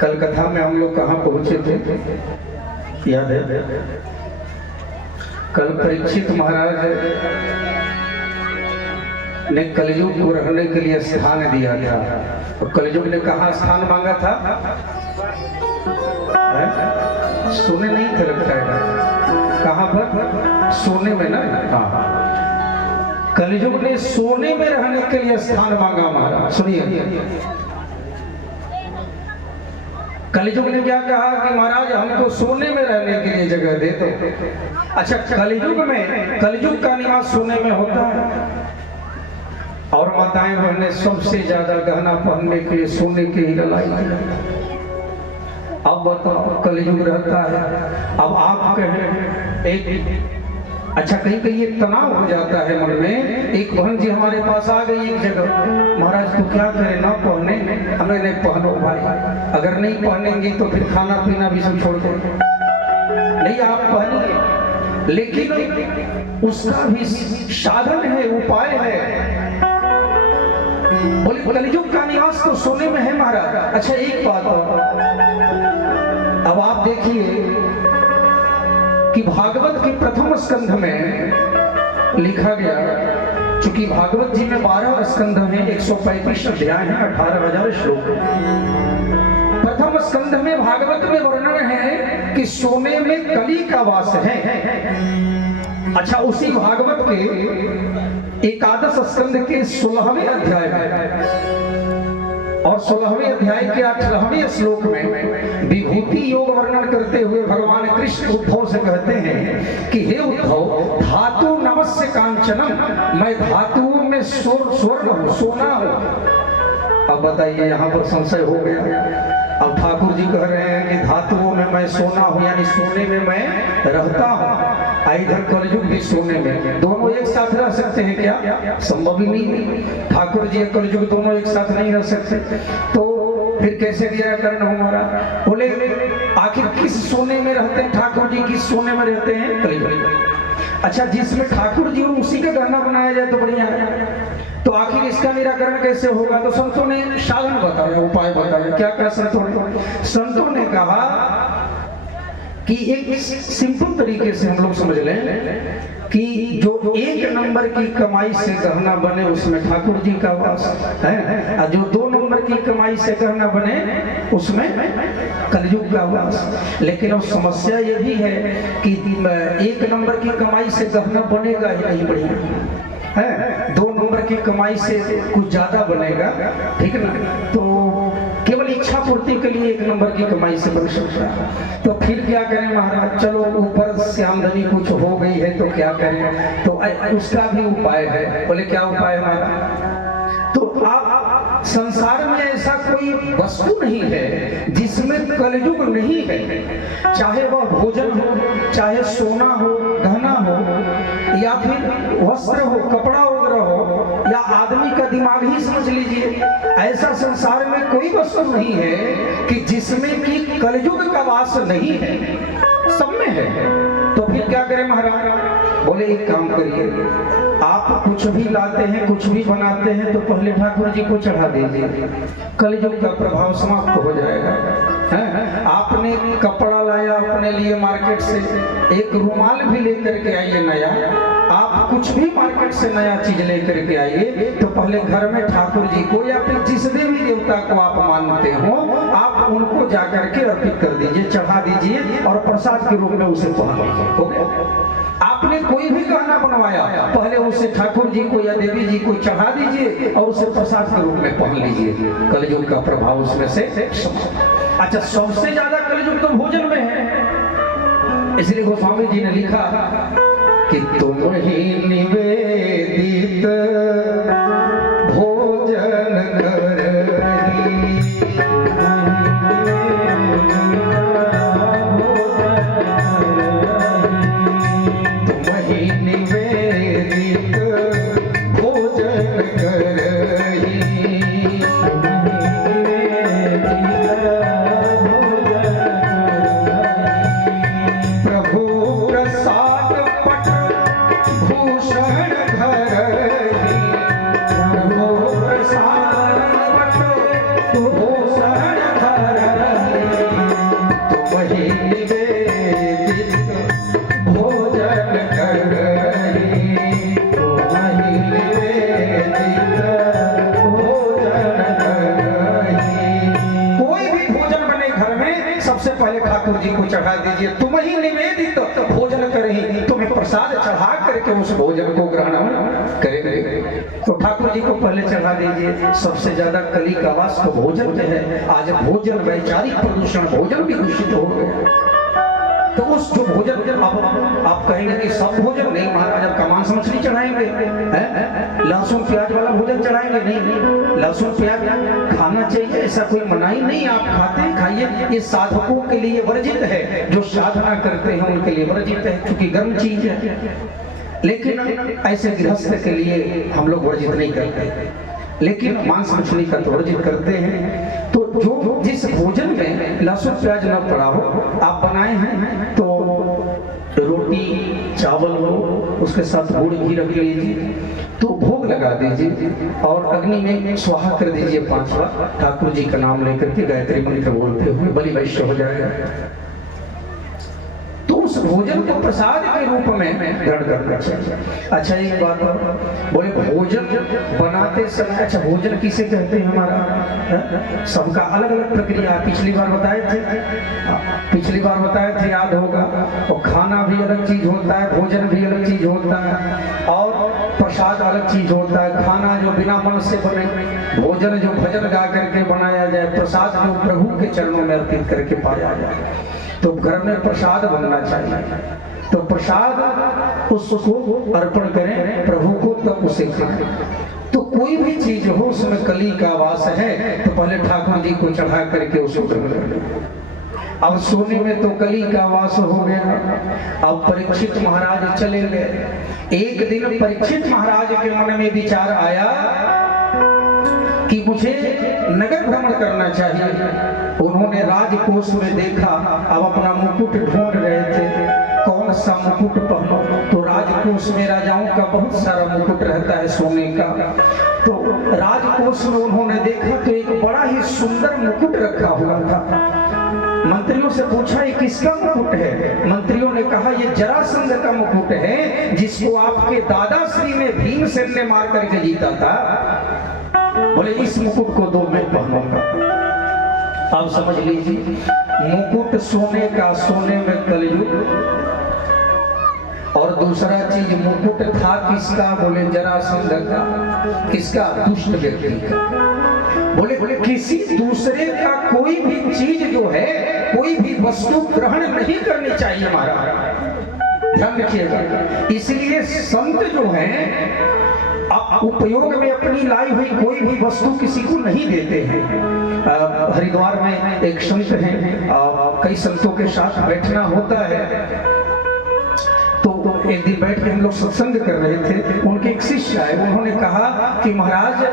कल कथा में हम लोग कहाँ पहुंचे थे याद है? कल परीक्षित महाराज ने कलयुग को रहने के लिए स्थान दिया था। और कलयुग ने कहाँ स्थान मांगा था? सोने नहीं थे लगता है। कहाँ पर? सोने में ना। हाँ, कलयुग ने सोने में रहने के लिए स्थान मांगा महाराज। सुनिए, कलयुग ने क्या कहा कि महाराज हमको सोने में रहने के लिए जगह दे दो। अच्छा, कलयुग का निवास सोने में होता है और माताएं बहनें सबसे ज्यादा गहना पहनने के लिए सोने के ही लाई। अब बताओ, कलयुग रहता है। अब आप कहें एक अच्छा, कहीं कहीं ये तनाव हो जाता है मन में। एक बहन जी हमारे पास आ गई एक जगह, महाराज तो क्या करें, ना पहने। हमें नहीं पहनो भाई, अगर नहीं पहनेंगे तो फिर खाना पीना भी सब छोड़ देंगे। नहीं, आप पहनिए, लेकिन उसका भी साधन है, उपाय है। बोले कलयुग का निवास तो सोने में है महाराज। अच्छा, एक बात और, अब आप देखिए कि भागवत के प्रथम स्कंध में लिखा गया, चूंकि भागवत जी में 12 स्कंध हैं, 135 अध्याय हैं, 18,000 श्लोक हैं। प्रथम स्कंध में भागवत में वर्णन है कि सोने में कली का वास है। अच्छा, उसी भागवत के एकादश स्कंध के 16वें अध्याय में और 16वें अध्याय के 18वें श्लोक में विभूति योग वर्णन करते हुए भगवान कृष्ण उद्धव से कहते हैं कि हे उद्धव, धातु नमस्य कांचनम, मैं धातुओं में स्वर्ण हूं, सोना हूं। अब बताइए, यहाँ पर संशय हो गया। अब ठाकुर जी कह रहे हैं कि धातुओं में मैं सोना हूं, यानी सोने में मैं रहता हूं। इधर कलयुग भी सोने में, दोनों एक साथ रह सकते हैं क्या? संभव ही नहीं। ठाकुर जी कलयुग दोनों एक साथ नहीं रह सकते, तो फिर कैसे निराकरण हमारा? बोले आखिर किस सोने में रहते हैं ठाकुर जी, किस सोने में रहते हैं? कलयुग। अच्छा, जिसमें ठाकुर जी हो उसी का गहना बनाया जाए तो बढ़िया है। तो आखिर इसका निराकरण कैसे होगा? तो संतों ने साधन बताया, उपाय बताया। क्या क्या संतों ने कहा कि एक सिंपल तरीके से हम लोग समझ लें कि जो 1 नंबर की कमाई से गहना बने उसमें ठाकुर जी का वास है, और जो 2 नंबर की कमाई से गहना बने उसमें कलयुग का वास। लेकिन अब समस्या ये भी है कि 1 नंबर की कमाई से गहना बनेगा ही नहीं, बढ़िया है। 2 नंबर की कमाई से कुछ ज्यादा बनेगा, ठीक है ना? तो केवल इच्छा पूर्ति के लिए 1 नंबर की कमाई से बन सकता है। तो फिर क्या करें महाराज? चलो, ऊपर से आमदनी कुछ हो गई है तो क्या करें? तो उसका भी उपाय है। बोले क्या उपाय हमारा? तो आप संसार में ऐसा कोई वस्तु नहीं है जिसमें कलयुग नहीं है। चाहे वह भोजन हो, चाहे सोना हो, गहना हो, या फिर वस्त्र हो, कपड़ा वगैरह हो, या आदमी का दिमाग ही समझ लीजिए। ऐसा संसार में कोई वस्तु नहीं है कि जिसमें कि कलयुग का वास नहीं है, सब में है। तो फिर क्या करें महाराज? बोले एक काम करिए, आप कुछ भी लाते हैं, कुछ भी बनाते हैं तो पहले ठाकुर जी को चढ़ा दीजिए, कलयुग का प्रभाव समाप्त हो जाएगा। आपने कपड़ा लाया अपने लिए मार्केट से, एक रुमाल भी लेकर के आइए नया, आप कुछ भी मार्केट से नया चीज लेकर के आइए तो पहले घर में ठाकुर जी को या फिर जिस देवी देवता को आप मानते हो, आप उनको जाकर के अर्पित कर दीजिए, चढ़ा दीजिए और प्रसाद के रूप में उसे पहन लीजिए। आपने कोई भी गहना बनवाया, पहले उसे ठाकुर जी को या देवी जी को चढ़ा दीजिए और उसे प्रसाद के रूप में पहन लीजिए, कलयुग का प्रभाव उसमें से समाप्त। अच्छा, सबसे ज्यादा कलयुग तो भोजन में है, इसलिए गोस्वामी जी ने लिखा कि तुम ही निवेदित भोजन करही, तुम ही निवेदित भोजन करही, प्रभु प्रसाद पट भूषण धरही, सबसे पहले ठाकुर जी को चढ़ा दीजिए, तुम ही निवेदित भोजन करें, तुम्हें प्रसाद चढ़ा करके उस भोजन को ग्रहण करेंगे। तो ठाकुर जी को पहले चढ़ा दीजिए। सबसे ज्यादा कली का वास तो भोजन में है। आज भोजन वैचारिक प्रदूषण, भोजन भी दूषित हो गया। तो उस जो भोजन आप कहेंगे कि सब भोजन नहीं महाराज, अब का मांस मछली चढ़ाएंगे, लहसुन प्याज वाला भोजन चढ़ाएंगे? नहीं, लहसुन प्याज खाना चाहिए, ऐसा कोई मनाही नहीं। आप खाते हैं, खाइए। ये साधकों के लिए वर्जित है, जो साधना करते हैं उनके लिए वर्जित है, क्योंकि गर्म चीज है। लेकिन ऐसे गृहस्थ के लिए हम लोग वर्जित नहीं करते, लेकिन मांस मछली का तो वर्जित करते हैं। तो जो जिस भोजन में लहसुन प्याज न पड़ा हो, आप बनाए हैं तो रोटी चावल हो, उसके साथ गुड़ घी रख लीजिए, तो भोग लगा दीजिए और अग्नि में स्वाहा कर दीजिए 5 बार। ठाकुर जी का नाम लेकर के गायत्री मंत्र बोलते हुए बलि वैश्य हो जाएगा। तो उस भोजन को प्रसाद के रूप में ग्रहण करना चाहिए। अच्छा एक बात बोले, भोजन बनाते समय, अच्छा भोजन किसे कहते हैं हमारा, सबका अलग अलग प्रक्रिया। पिछली बार बताए थे, याद होगा। और खाना भी अलग चीज होता है, भोजन भी अलग चीज होता है, और प्रसाद अलग चीज होता है। खाना जो बिना मन से बने, भोजन जो भजन गा करके बनाया जाए, प्रसाद जो प्रभु के चरणों में अर्पित करके पाया जाए। तो घर में प्रसाद बनना चाहिए, तो प्रसाद उसको अर्पण करें प्रभु को, तब उसे खाएं। तो कोई भी चीज हो उसमें कली का वास है, तो पहले ठाकुर जी को चढ़ा करके उसको ग्रहण कर लें। अब सोने में तो कली का वास हो गया। अब परीक्षित महाराज चले गए। एक दिन परीक्षित महाराज के मन में विचार आया कि मुझे नगर भ्रमण करना चाहिए। उन्होंने राजकोष में देखा, अब अपना मुकुट ढूंढ रहे थे, कौन सा मुकुट पहनो। तो राजकोष में राजाओं का बहुत सारा मुकुट रहता है सोने का। तो राजकोष में उन्होंने देखा तो एक बड़ा ही सुंदर मुकुट रखा हुआ था। मंत्रियों से पूछा ये किसका मुकुट है? मंत्रियों ने कहा ये जरासंध का मुकुट है, जिसको आपके दादाश्री ने भीमसेन ने मार करके जीता था। बोले इस मुकुट को दो, मैं पहनूंगा। आप समझ लीजिए, मुकुट सोने का, सोने में कलयुग। और दूसरा चीज, मुकुट था किसका? बोले जरासंध का। किसका? दुष्ट व्यक्ति का। बोले किसी दूसरे का कोई भी चीज जो है, कोई भी वस्तु ग्रहण नहीं करनी चाहिए महाराज, ध्यान रखिएगा। इसलिए संत जो हैं उपयोग में अपनी लाई हुई कोई भी वस्तु किसी को नहीं देते हैं। हरिद्वार में एक संत हैं, कई संतों के साथ बैठना होता है। तो एक दिन बैठ के हम लोग सत्संग कर रहे थे, उनके एक शिष्य आए, उन्होंने कहा कि महाराज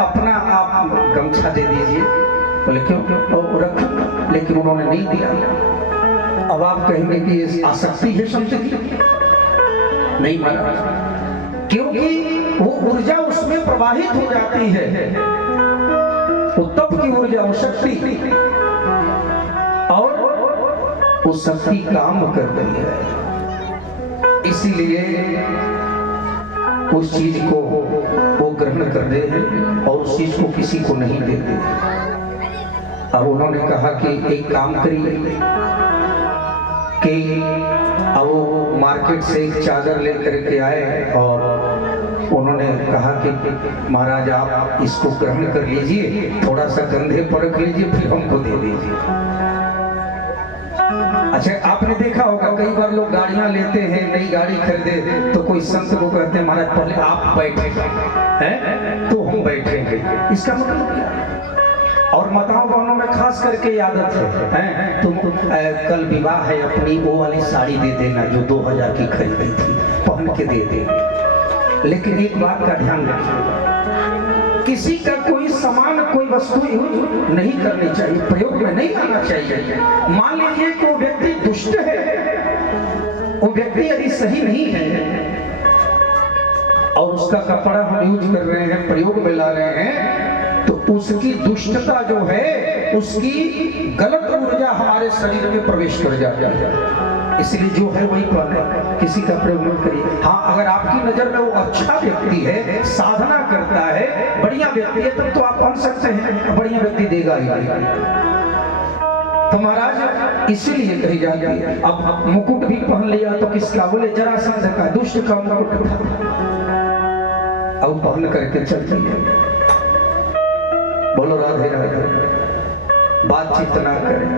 अपना आप गमछा दे दीजिए। बोले क्यों? रखो। लेकिन उन्होंने नहीं दिया। अब आप कहेंगे कि ये आसक्ति है संत की? नहीं महाराज, क्योंकि वो ऊर्जा उसमें प्रवाहित हो जाती है, वो तप की ऊर्जा, वो शक्ति, और वो शक्ति काम कर रही है। इसीलिए उस चीज को वो ग्रहण करते हैं और उस चीज को किसी को नहीं देते। अब उन्होंने कहा कि एक काम करिए कि अब वो मार्केट से एक चादर लेकर के आए और उन्होंने कहा कि महाराज आप इसको ग्रहण कर लीजिए, थोड़ा सा कंधे पर रख लीजिए, फिर हमको दे दीजिए। अच्छा आपने देखा होगा कई बार लोग गाड़ियां लेते हैं, नई गाड़ी खरीदे तो कोई संत लोग कहते हैं महाराज पहले आप बैठेंगे हैं तो हम बैठेंगे। इसका मतलब क्या? और माताओं बहनों में खास करके आदत है, तुम कल विवाह है अपनी, वो वाली साड़ी दे देना जो 2000 की खरीदी थी, पहन के दे दे। लेकिन एक बात का ध्यान रखिए, किसी का कोई सामान, कोई वस्तु यूज नहीं करनी चाहिए, प्रयोग में नहीं आना चाहिए। मान लीजिए कि वो व्यक्ति दुष्ट है, वो व्यक्ति यदि सही नहीं है और उसका कपड़ा हम यूज कर रहे हैं, प्रयोग में ला रहे हैं, तो उसकी दुष्टता जो है, उसकी गलत ऊर्जा हमारे शरीर में प्रवेश कर जाती है। इसलिए जो है वही पहने, किसी का प्रयोग मत करिए। हाँ अगर आपकी नजर में वो अच्छा व्यक्ति है, साधना करता है, बढ़िया व्यक्ति है, तब तो आप पहन सकते हैं, बढ़िया व्यक्ति देगा ही। तो महाराज इसीलिए कही जाती है। अब मुकुट भी पहन लिया तो किसका? बोले जरासंध का, दुष्ट का मुकुट था। अब पहन करके चलती है। बोलो राधे राधे। बातचीत ना करें।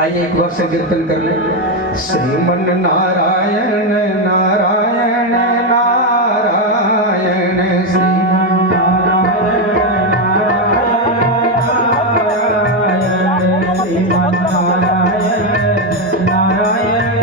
आइए एक बार से कीर्तन कर ले। श्रीमन नारायण नारायण नारायण श्रीमन नारायण श्रीमन नारायण नारायण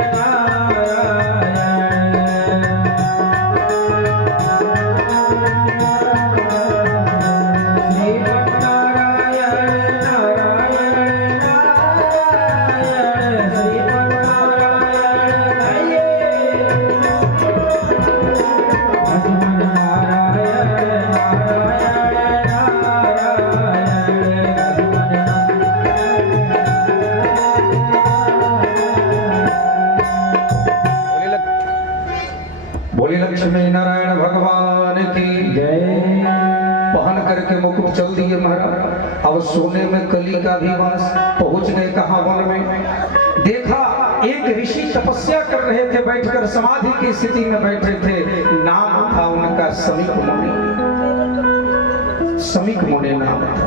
लक्ष्मी नारायण भगवान की जय। पहन करके मुकुट चल दिए महाराज। अब सोने में कली का भी वास। पहुंच गए कहां? वन में। देखा एक ऋषि तपस्या कर रहे थे, बैठकर समाधि की स्थिति में बैठे थे। नाम था उनका समीक मुनि। समीक मुनि नाम था।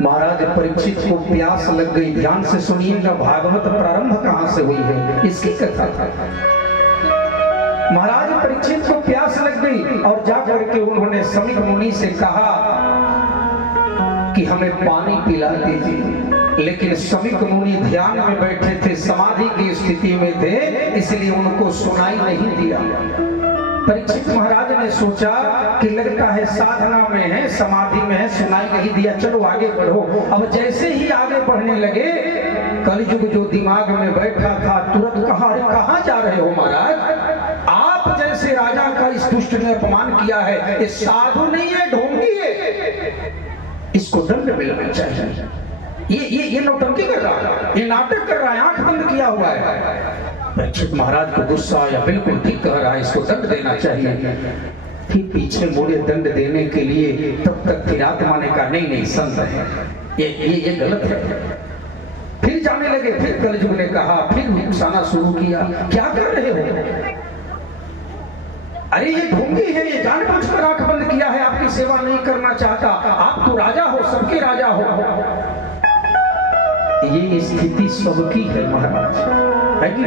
महाराज परीक्षित को प्यास लग गई। ध्यान से सुनिएगा, भागवत प्रारंभ कहां से हुई है इसकी कथा था। महाराज परीक्षित को प्यास लग गई और जाकर के उन्होंने समीक मुनि से कहा कि हमें पानी पिला दीजिए। लेकिन समीक मुनि ध्यान में बैठे थे, समाधि की स्थिति में थे, इसलिए उनको सुनाई नहीं दिया। परीक्षित महाराज ने सोचा कि लगता है साधना में है, समाधि में है, सुनाई नहीं दिया, चलो आगे बढ़ो। अब जैसे ही आगे बढ़ने लगे, कलयुग जो दिमाग में बैठा था तुरंत कहा, अरे कहां जा रहे हो महाराज? आप जैसे राजा का इस दुष्ट ने अपमान किया है, ये साधु नहीं है, ढोंगी है, इसको दंड मिलना चाहिए। ये नौटंकी कर रहा है, ये नाटक कर रहा है, आंख बंद किया हुआ है। परीक्षित महाराज को गुस्सा आया, बिल्कुल ठीक कह रहा है, इसको दंड देना चाहिए। फिर पीछे मुड़े दंड देने के लिए, तब तक फिर आत्मा ने कहा नहीं नहीं संत है, ये गलत है। फिर जाने लगे। फिर कलयुग ने कहा, फिर उकसाना शुरू किया, क्या कर रहे हो? अरे ये ढोंगी है, ये जानबूझकर आंख बंद किया है, आपकी सेवा नहीं करना चाहता। आप तो राजा हो, सबके राजा हो। ये स्थिति सबकी है महाराज, है कि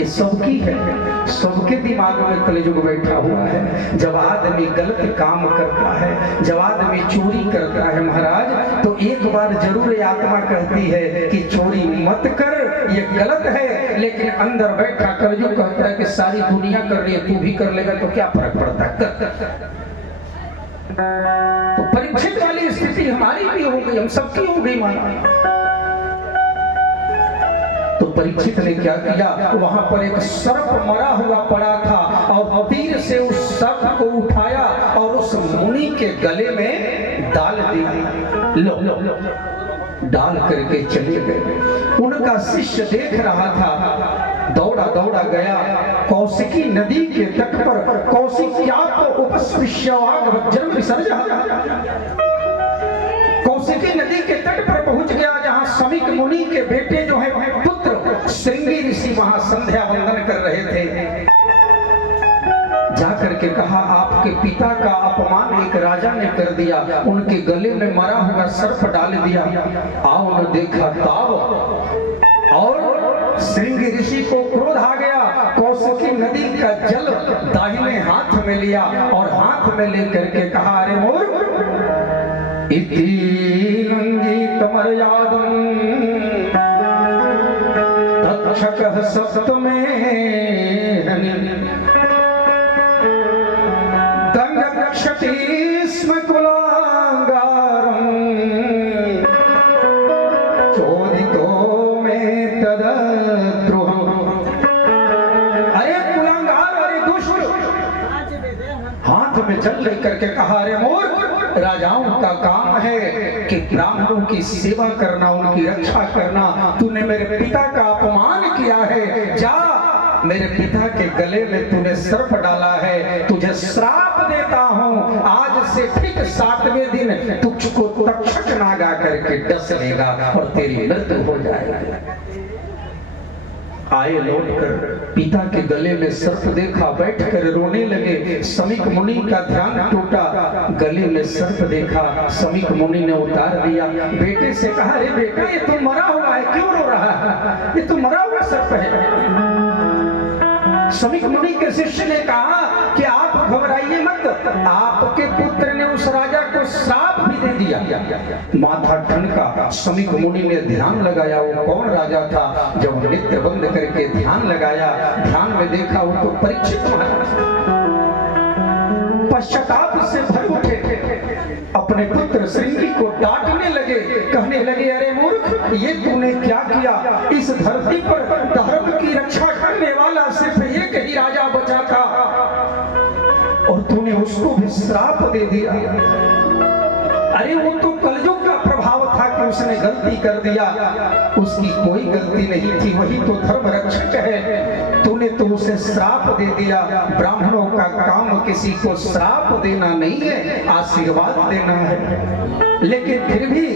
ये सबकी है, सबके दिमाग में कलयुग बैठा हुआ है। जब आदमी गलत काम करता है, जब आदमी चोरी करता है महाराज, तो एक बार जरूर ये आत्मा कहती है कि चोरी मत कर, ये गलत है। लेकिन अंदर बैठा कलयुग कहता है कि सारी दुनिया कर रही है, तू भी कर लेगा तो क्या फर्क पड़ता है। तो परीक्षित वाली स्थिति हमारी भी हो गई, हम सबकी हो गई माना। तो परीक्षित ने क्या किया, वहां पर एक सर्प मरा हुआ पड़ा था और तीर से उस सर्प को उठाया और उस मुनि के गले में डाल दिया। लो डाल करके चले गए। उनका शिष्य देख रहा था, दौड़ा दौड़ा गया कौशिकी नदी के तट पर। कौशिक्यात उपस्पृश्यवाग् विसर्जः। कौशिकी नदी के तट पर पहुंच गया, जहां समीक मुनि के बेटे जो है पुत्र श्रृंगी ऋषि वहां संध्या वंदन कर रहे थे। जाकर के कहा, आपके पिता का अपमान एक राजा ने कर दिया, उनके गले में मरा हुआ सर्प डाल दिया। आओ न देखा ताव, और श्रृंगी ऋषि को क्रोध आ गया। कौशिकी नदी का जल दाहिने हाथ में लिया और हाथ में लेकर के कहा, अरे मोर इति लंघित मर्यादं तक्षकः सप्तमे दंडक्षति स्म कुलांगारं चोदितो में तद्द्रोहम्। अरे कुलांगार, अरे दुष्ट, हाथ में जल लेकर के कहा, अरे मोर, राजाओं का काम है कि ब्राह्मणों की सेवा करना, उनकी रक्षा करना। तूने मेरे पिता का अपमान किया है, जा मेरे पिता के गले में तूने सर्प डाला है, तुझे श्राप देता हूं, आज से ठीक 7वें दिन तुझको तक्षक नागा करके डस लेगा और तेरी मृत्यु हो जाएगी। आए लौटकर पिता के गले में सर्प देखा, बैठकर रोने लगे। समीक मुनि का ध्यान टूटा, गले में सर्प देखा, समीक मुनि ने उतार दिया। बेटे से कहा, अरे बेटा ये तो मरा हुआ है, क्यों रो रहा है? ये तो मरा हुआ सर्प है। समीक मुनि के शिष्य ने कहा कि आप घबराइए मत, आपके पुत्र ने उस राजा को श्राप भी दे दिया। माथा ठनका, समीक मुनि ने ध्यान लगाया, वो कौन राजा था? जब नित्य बंद करके ध्यान लगाया, ध्यान में देखा वो तो परीक्षित महाराज। पश्चाताप से भर उठे, अपने पुत्र श्रृंगी को डांटने लगे, कहने लगे, अरे मूर्ख, ये तूने क्या किया? इस धरती पर धर्म की रक्षा करने वाला सिर्फ एक ही राजा बचा था और तूने उसको भी श्राप दे दिया। अरे वो तो कलयुग का प्रभाव था कि उसने गलती कर दिया, उसकी कोई गलती नहीं थी, वही तो धर्म रक्षक है। तूने तो उसे श्राप दे दिया। ब्राह्मणों का काम किसी को श्राप देना नहीं है, आशीर्वाद देना है। लेकिन फिर भी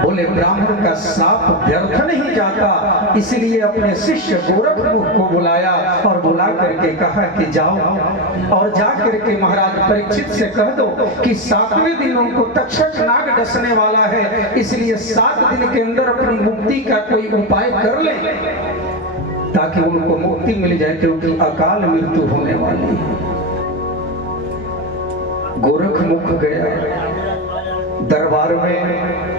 बोले ब्राह्मण का श्राप व्यर्थ नहीं जाता, इसलिए अपने शिष्य गोरखमुख को बुलाया और बुला करके कहा कि जाओ और जा करके महाराज परीक्षित से कह दो कि 7वें दिन उनको तक्षक नाग डसने वाला है, इसलिए 7 दिन के अंदर अपनी मुक्ति का कोई उपाय कर ले ताकि उनको मुक्ति मिल जाए, क्योंकि अकाल मृत्यु होने वाली है। गोरखमुख गया दरबार में,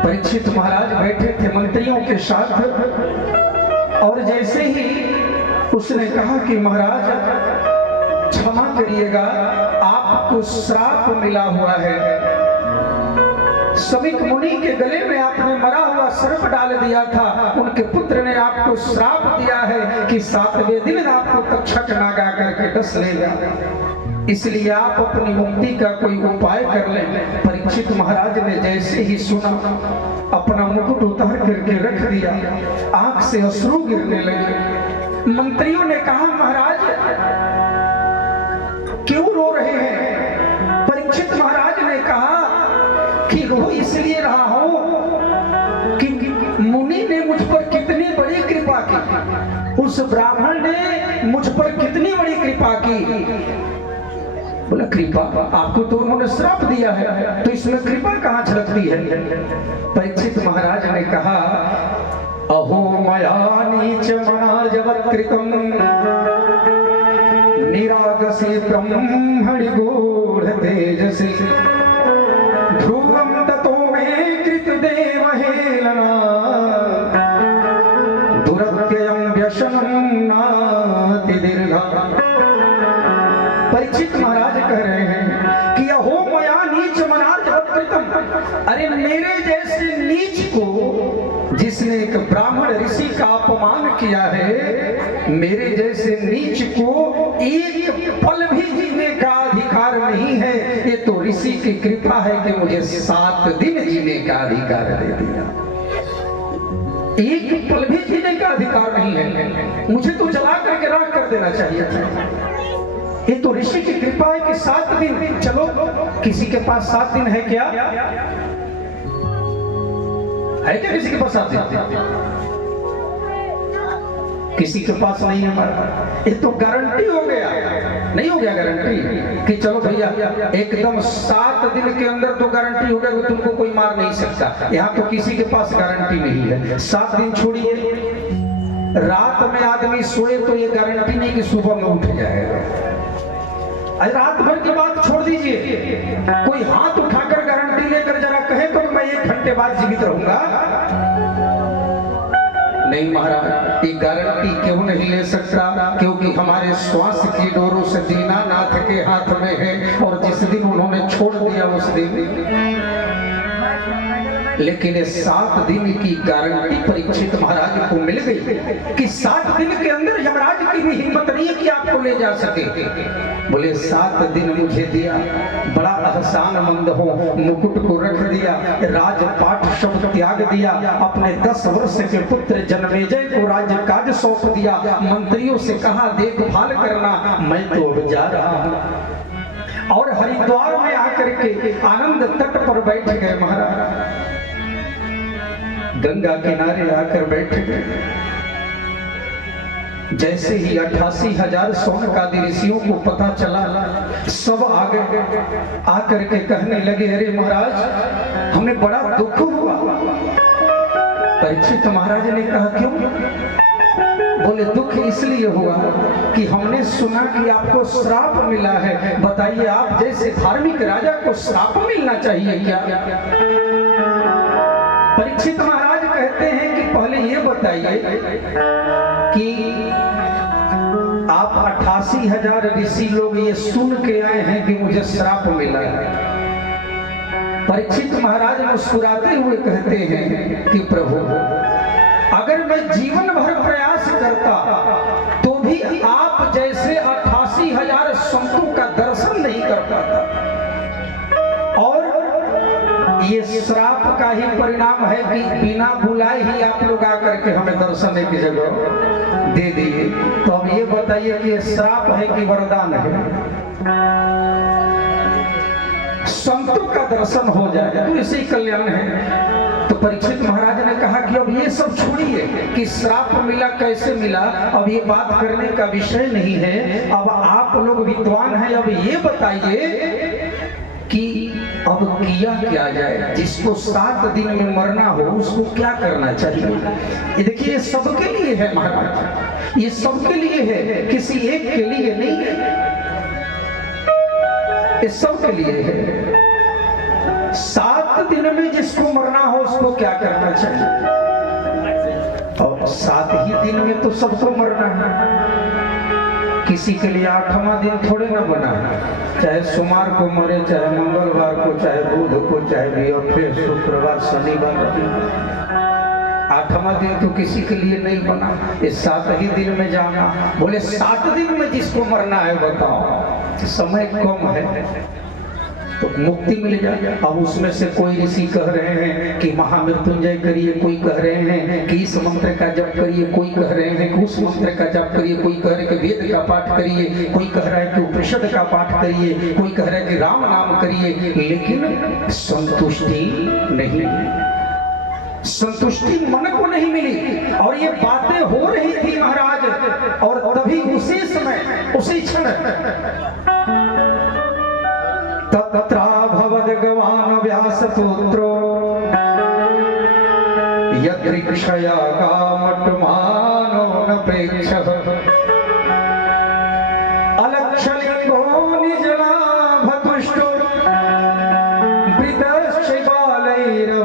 परीक्षित महाराज बैठे थे मंत्रियों के साथ, और जैसे ही उसने कहा कि महाराज क्षमा करिएगा, आपको श्राप मिला हुआ है। समीक मुनि के गले में आपने मरा हुआ सर्प डाल दिया था, उनके पुत्र ने आपको श्राप दिया है कि 7वें दिन आपको तक्षक नाग आकर के डस लेगा, इसलिए आप अपनी मुक्ति का कोई उपाय कर लें। परीक्षित महाराज ने जैसे ही सुना, अपना मुकुट उतार करके रख दिया, आंख से अश्रु गिरने लगे। मंत्रियों ने कहा, महाराज क्यों रो रहे हैं? परीक्षित महाराज ने कहा कि रो इसलिए रहा हूं कि मुनि ने मुझ पर कितनी बड़ी कृपा की, उस ब्राह्मण ने मुझ पर कितनी बड़ी कृपा की। बोला, कृपा? आपको तो उन्होंने श्राप दिया है, तो इसमें कृपा कहाँ झलकती है? परीक्षित महाराज ने कहा, अहो मया नीच मनार्जवत्कृतं निरागसे ब्रह्मणि गूढ़ तेजसि ध्रुवं ततो मे कृतदेव हेलना दुरत्ययं व्यसनं नाति दीर्घा। परीक्षित महाराज कह रहे हैं कि अहो मया नीच मनार्जवत्कृतं, अरे मेरे जैसे नीच को जिसने एक ब्राह्मण ऋषि का अपमान किया है, मेरे जैसे नीच को एक पल भी जीने का अधिकार नहीं है। ये तो ऋषि की कृपा है कि मुझे 7 दिन जीने का अधिकार दे दिया, एक पल भी जीने का अधिकार नहीं है, मुझे तो जला करके राख कर देना चाहिए था। ये तो ऋषि की कृपा है कि 7 दिन। चलो, किसी के पास 7 दिन है क्या? है क्या किसी के पास 7 दिन? किसी के पास नहीं है। ये तो गारंटी हो गया, नहीं हो गया गारंटी कि चलो भैया एकदम 7 दिन के अंदर तो गारंटी हो गया कि तुमको कोई मार नहीं सकता। यहाँ तो किसी के पास गारंटी नहीं है। 7 दिन छोड़िए, रात में आदमी सोए तो ये गारंटी नहीं कि सुबह में उठ जाएगा। रात भर की बात छोड़ दीजिए, कोई हाथ उठाकर गारंटी लेकर जरा कहे तो मैं 1 घंटे बाद जीवित रहूंगा। नहीं महाराज, ये गारंटी क्यों नहीं ले सकता? क्योंकि हमारे श्वास की डोरों से दीनानाथ के हाथ में है, और जिस दिन उन्होंने छोड़ दिया उस दिन। लेकिन 7 दिन की गारंटी परीक्षित महाराज को मिल गई कि 7 दिन के अंदर यमराज की भी हिम्मत नहीं है कि आपको ले जा सके। बोले 7 दिन मुझे दिया, बड़ा एहसानमंद हो, मुकुट को रख दिया, राजपाट सब त्याग दिया, अपने 10 वर्ष के पुत्र जन्मेजय को राज्य काज सौंप दिया, मंत्रियों से कहा देखभाल करना, मैं तो अब जा रहा हूं। और हरिद्वार में आकर के आनंद तट पर बैठ गए महाराज, गंगा किनारे आकर बैठ गए। जैसे ही 88,000 शौनकादि ऋषियों को पता चला, सब आगे आकर के कहने लगे, अरे महाराज हमें बड़ा दुख हुआ। परीक्षित महाराज ने कहा, क्यों? बोले दुख इसलिए हुआ कि हमने सुना कि आपको श्राप मिला है। बताइए, आप जैसे धार्मिक राजा को श्राप मिलना चाहिए क्या? परीक्षित महाराज कहते हैं कि पहले ये बताइए कि आप 88,000 ऋषि लोग ये सुन के आए हैं कि मुझे श्राप मिला है। परीक्षित महाराज मुस्कुराते हुए कहते हैं कि प्रभु, अगर मैं जीवन भर प्रयास करता तो भी आप जैसे 88,000 संतों का दर्शन नहीं कर पाता, और ये श्राप का ही परिणाम है कि बिना बुलाए ही आप लोग आकर के हमें दर्शन की जगह दे दिए। तो अब ये बताइए कि ये श्राप है कि वरदान है? संतों का दर्शन हो जाए तो इसी कल्याण है। तो परीक्षित महाराज ने कहा कि अब ये सब छोड़िए कि श्राप मिला कैसे मिला, अब ये बात करने का विषय नहीं है। अब आप लोग विद्वान हैं, अब ये बताइए कि अब किया क्या जाए? जिसको 7 दिन में मरना हो उसको क्या करना चाहिए? ये देखिए, ये सबके लिए है महाराज, ये सबके लिए है, किसी एक के लिए नहीं है, ये सबके लिए है। 7 दिन में जिसको मरना हो उसको क्या करना चाहिए? और 7 ही दिन में तो सबको मरना है, किसी के लिए 8वां दिन थोड़े ना बना है। चाहे सोमवार को मरे, चाहे मंगलवार को, चाहे बुध को, चाहे फिर शुक्रवार, शनिवार, 8वां दिन तो किसी के लिए नहीं बना। इस 7 ही दिन में जाना। बोले 7 दिन में जिसको मरना है बताओ, समय कम है तो मुक्ति मिल जाए। अब उसमें से कोई ऋषि कह रहे हैं कि महामृत्युंजय करिए, कोई कह रहे हैं कि इस मंत्र का जप करिए, कोई कह रहे हैं कि उस मंत्र का जप करिए, कोई कह रहे हैं कि वेद का पाठ करिए, कोई कह रहा है कि उपनिषद का पाठ करिए, कोई कह रहा है कि राम नाम करिए, लेकिन संतुष्टि नहीं, संतुष्टि मन को नहीं मिली। और ये बातें हो रही थी महाराज, और तभी उसी समय, उसी क्षण तत्राभवद्गवान् व्यासपुत्रो यदृक्षया कामट्मानो नपेक्षः अलक्षलिङ्गो निजलाभतुष्टो वृतश्च बालैरवधूतवेषः।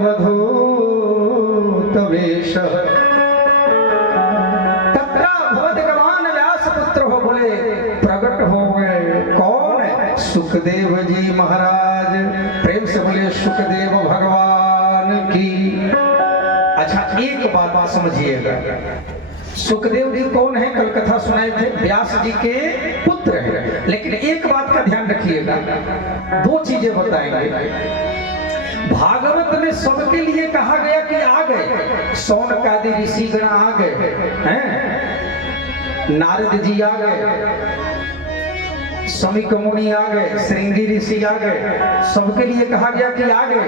तत्राभवद्गवान् व्यासपुत्र हो, बोले प्रकट हो गए। कौन है? सुखदेव जी महाराज। प्रेम से बोले सुखदेव भगवान की। अच्छा, एक बात समझिएगा, सुखदेव जी कौन है? कल कथा सुनाए थे, व्यास जी के पुत्र हैं। लेकिन एक बात का ध्यान रखिएगा, 2 चीजें बताएंगे। भागवत में सबके लिए कहा गया कि आ गए, शौनकादि ऋषिगण आ गए हैं, नारद जी आ गए, समीक मुनि आ गए, श्रृंगी ऋषि आ गए, सबके लिए कहा गया कि आ गए।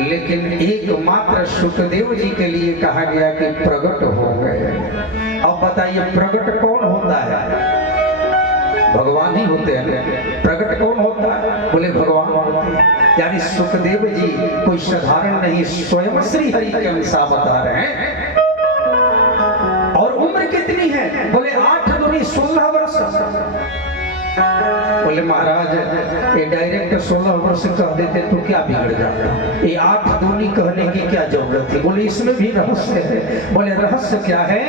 लेकिन एकमात्र सुखदेव जी के लिए कहा गया कि प्रकट हो गए। अब बताइए, प्रकट कौन होता है? भगवान ही होते हैं। प्रकट कौन होता है? बोले भगवान होते हैं। यानी सुखदेव जी कोई साधारण नहीं, स्वयं श्री हरि के अंश बता रहे हैं। और उम्र कितनी है? बोले 8 दूनी 16 वर्ष। बोले महाराज, ये डायरेक्ट 16 वर्ष कह देते तो क्या बिगड़ जाता, ये 8 दूनी कहने की क्या जरूरत थी? बोले इसमें भी रहस्य है। बोले रहस्य क्या है?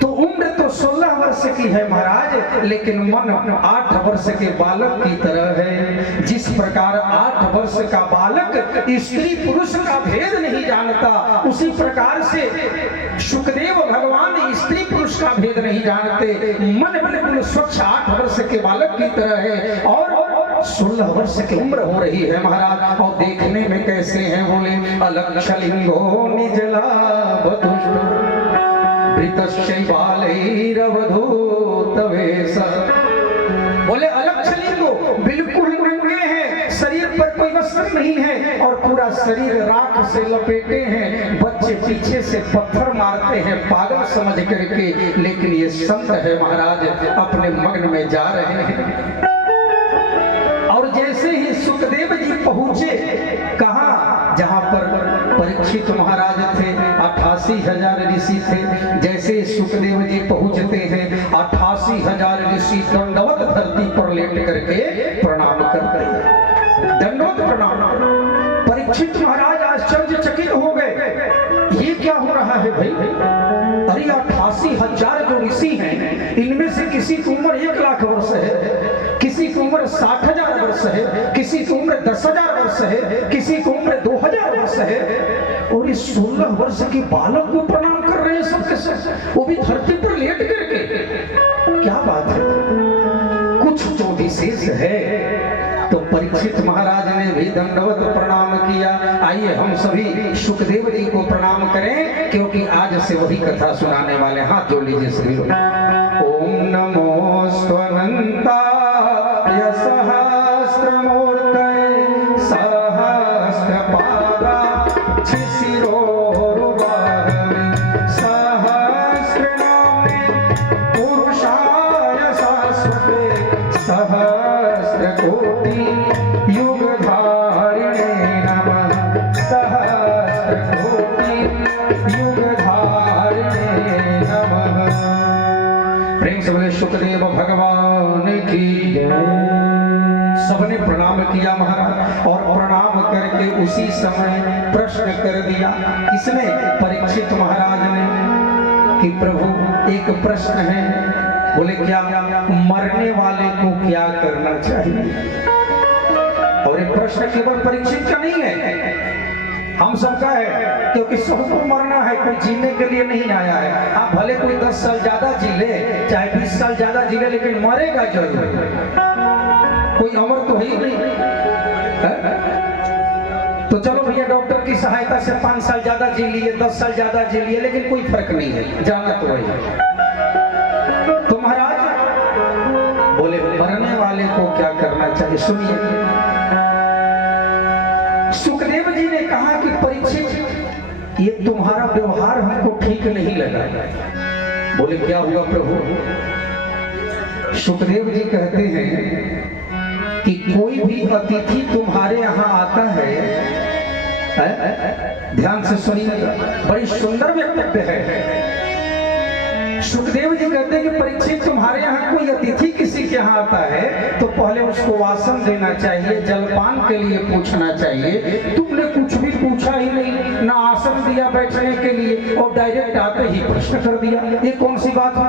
तो उम्र तो 16 वर्ष की है महाराज, लेकिन मन 8 वर्ष के बालक की तरह है। जिस प्रकार 8 वर्ष का बालक स्त्री पुरुष का भेद नहीं जानता, उसी प्रकार से सुखदेव भगवान स्त्री पुरुष का भेद नहीं जानते। मन बिल्कुल स्वच्छ 8 वर्ष के बालक की तरह है, और 16 वर्ष की उम्र हो रही है महाराज। और देखने में कैसे हैं? बोले अलक्षलिंगो निजलाभतुष्टो वृतश्च बालैरवधूतवेषः। बोले अलक्षलिंगो बिल्कुल नंगे हैं, शरीर पर कोई वस्त्र नहीं है और पूरा शरीर राख से लपेटे हैं। बच्चे पीछे से पत्थर मारते हैं पागल समझ करके, लेकिन ये संत है महाराज अपने मग्न में जा रहे हैं। और जैसे ही सुखदेव जी पहुंचे, कहा जहां पर परीक्षित महाराज थे, 88,000 ऋषि थे। जैसे सुखदेव जी पहुंचते हैं, 88,000 ऋषि दंडवत धरती पर लेट करके प्रणाम करते हैं। दंडवत प्रणाम। परीक्षित महाराज आश्चर्यचकित हो गए, ये क्या हो रहा है भाई? अरे 88,000 जो ऋषि हैं, इनमें से किसी की उम्र 1 लाख वर्ष है, किसी की उम्र 60,000 वर्ष है, किसी की उम्र 10,000 वर्ष है, किसी की उम्र 2,000 वर्ष है, और इस 16 वर्ष के बालक को प्रणाम कर रहे हैं सबके सब, वो भी धरती पर लेट करके। क्या बात है, कुछ जो विशेष है। तो परीक्षित महाराज ने भी दंडवत प्रणाम किया। आइए हम सभी सुखदेव जी को प्रणाम करें, क्योंकि आज से वही कथा सुनाने वाले। हाथ जोड़ लीजिए सभी लोग। ओम नमो स्वनंता सहस्त्रमूर्तये सहस्रपादा शिशिरोरुबाहवे सहस्रनामे पुरुषाय शाश्वते सहस्रकोटि युगधारिणे नमः सहस्रकोटि युगधारिणे नमः। प्रेम से बोले सुखदेव भगवान की जय। सबने प्रणाम किया महाराज, और प्रणाम करके उसी समय प्रश्न कर दिया। किसने? परीक्षित महाराज ने, कि प्रभु एक प्रश्न है। बोले क्या? मरने वाले को क्या करना चाहिए? और ये प्रश्न केवल परीक्षित का नहीं है, हम सबका है, क्योंकि सबको मरना है, कोई जीने के लिए नहीं आया है। आप भले कोई 10 साल ज्यादा जी ले, चाहे 20 साल ज्यादा जी ले, लेकिन मरेगा जरूर। कोई अमर तो ही नहीं है? तो चलो भैया डॉक्टर की सहायता से 5 साल ज्यादा जी लिए, 10 साल ज्यादा जी लिए, लेकिन कोई फर्क नहीं है, जाना तो वही है। तो महाराज बोले मरने वाले को क्या करना चाहिए? सुनिए, सुखदेव जी ने कहा कि परीक्षित, ये तुम्हारा व्यवहार हमको ठीक नहीं लगा। बोले क्या हुआ प्रभु? सुखदेव जी कहते हैं कि कोई भी अतिथि तुम्हारे यहाँ आता है, ध्यान से सुनिएगा, बड़ी सुंदर वक्तव्य है। सुखदेव जी कहते हैं कि परीक्षित तुम्हारे यहाँ कोई अतिथि किसी के यहाँ आता है तो पहले उसको आसन देना चाहिए, जलपान के लिए पूछना चाहिए। तुमने कुछ भी पूछा ही नहीं, ना आसन दिया बैठने के लिए, और डायरेक्ट आते ही प्रश्न कर दिया। ये कौन सी बात है?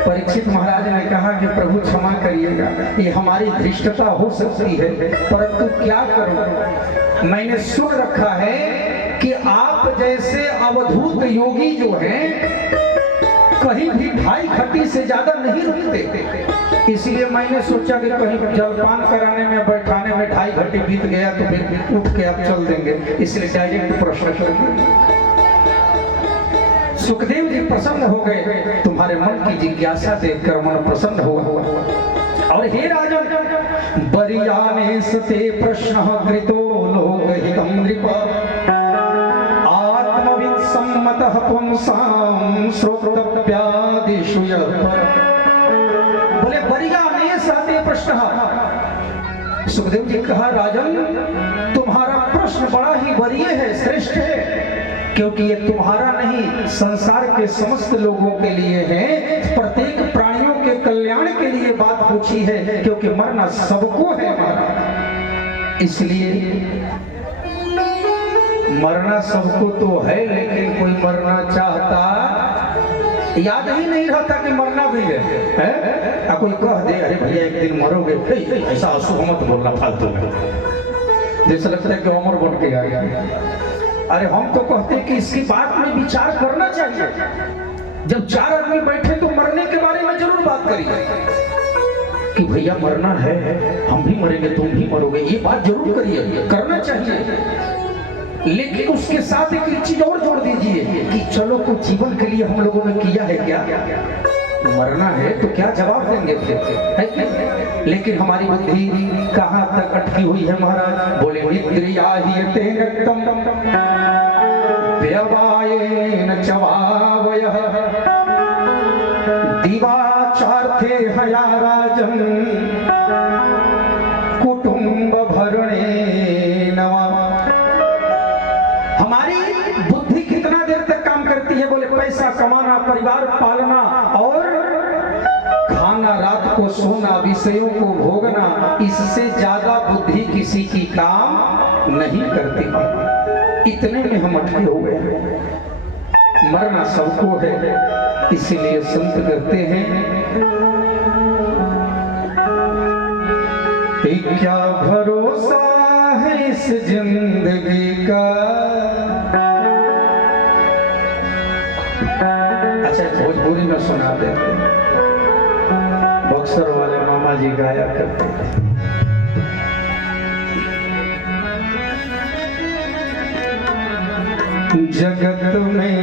परीक्षित महाराज ने कहा कि प्रभु क्षमा करिएगा, ये हमारी धृष्टता हो सकती है, परंतु क्या करूं, मैंने सुन रखा है कि आप जैसे अवधूत योगी जो हैं कहीं भी 2.5 घंटे से ज्यादा नहीं रुकते। इसलिए मैंने सोचा कि कहीं जलपान कराने में, बैठाने में 2.5 घंटे बीत गया तो फिर उठ के अब चल देंगे, इसलिए डायरेक्ट प्रश्न कर दिया। सुखदेव जी प्रसन्न हो गए, तुम्हारे मन की जिज्ञासा देखकर मन प्रसन्न हुआ। और हे राजन, बरियाने सते प्रश्न कृतो लोकहितं नृप आत्मविद सम्मतः पुंसां श्रोतव्यादिषु यः। बोले बरियाने सते प्रश्न। सुखदेव जी कहा राजन, तुम्हारा प्रश्न बड़ा ही वरीय है, श्रेष्ठ है, क्योंकि ये तुम्हारा नहीं संसार के समस्त लोगों के लिए है, प्रत्येक प्राणियों के कल्याण के लिए बात पूछी है, क्योंकि मरना सबको है महाराज। इसलिए मरना सबको तो है, लेकिन कोई मरना चाहता याद ही नहीं रहता कि मरना भी है? कोई कह दे अरे भैया एक दिन मरोगे, ऐसा अशुभ मत बोलना फालतू में, जैसा लगता है कि अमर बन के आ गया। अरे हम तो कहते हैं कि इसकी बात में विचार करना चाहिए। जब 4 आदमी बैठे तो मरने के बारे में जरूर बात करिए कि भैया मरना है, हम भी मरेंगे, तुम भी मरोगे, ये बात जरूर करिए, करना चाहिए। लेकिन उसके साथ एक चीज और जोड़ दीजिए कि चलो कुछ जीवन के लिए हम लोगों ने किया है क्या? मरना है तो क्या जवाब देंगे फिर, है कि? लेकिन हमारी बुद्धि कहाँ तक अटकी हुई है महाराज। बोले निद्रियाहियतेनक्तम व्यवायेन चवावयः दिवाचार्थे हया राजन् कुटुंब भरणे नवा। हमारी बुद्धि कितना देर तक काम करती है? बोले पैसा कमाना, परिवार पालना और खाना, रात को सोना, विषयों को भोगना, इससे ज्यादा बुद्धि किसी की काम नहीं करती। इतने में हम अटके हो गए हैं। मरना सबको है, इसीलिए संत कहते हैं क्या भरोसा है इस जिंदगी का। अच्छा भोजपुरी में सुना देते हैं, बक्सर वाले मामा जी गाया करते थे। जगत में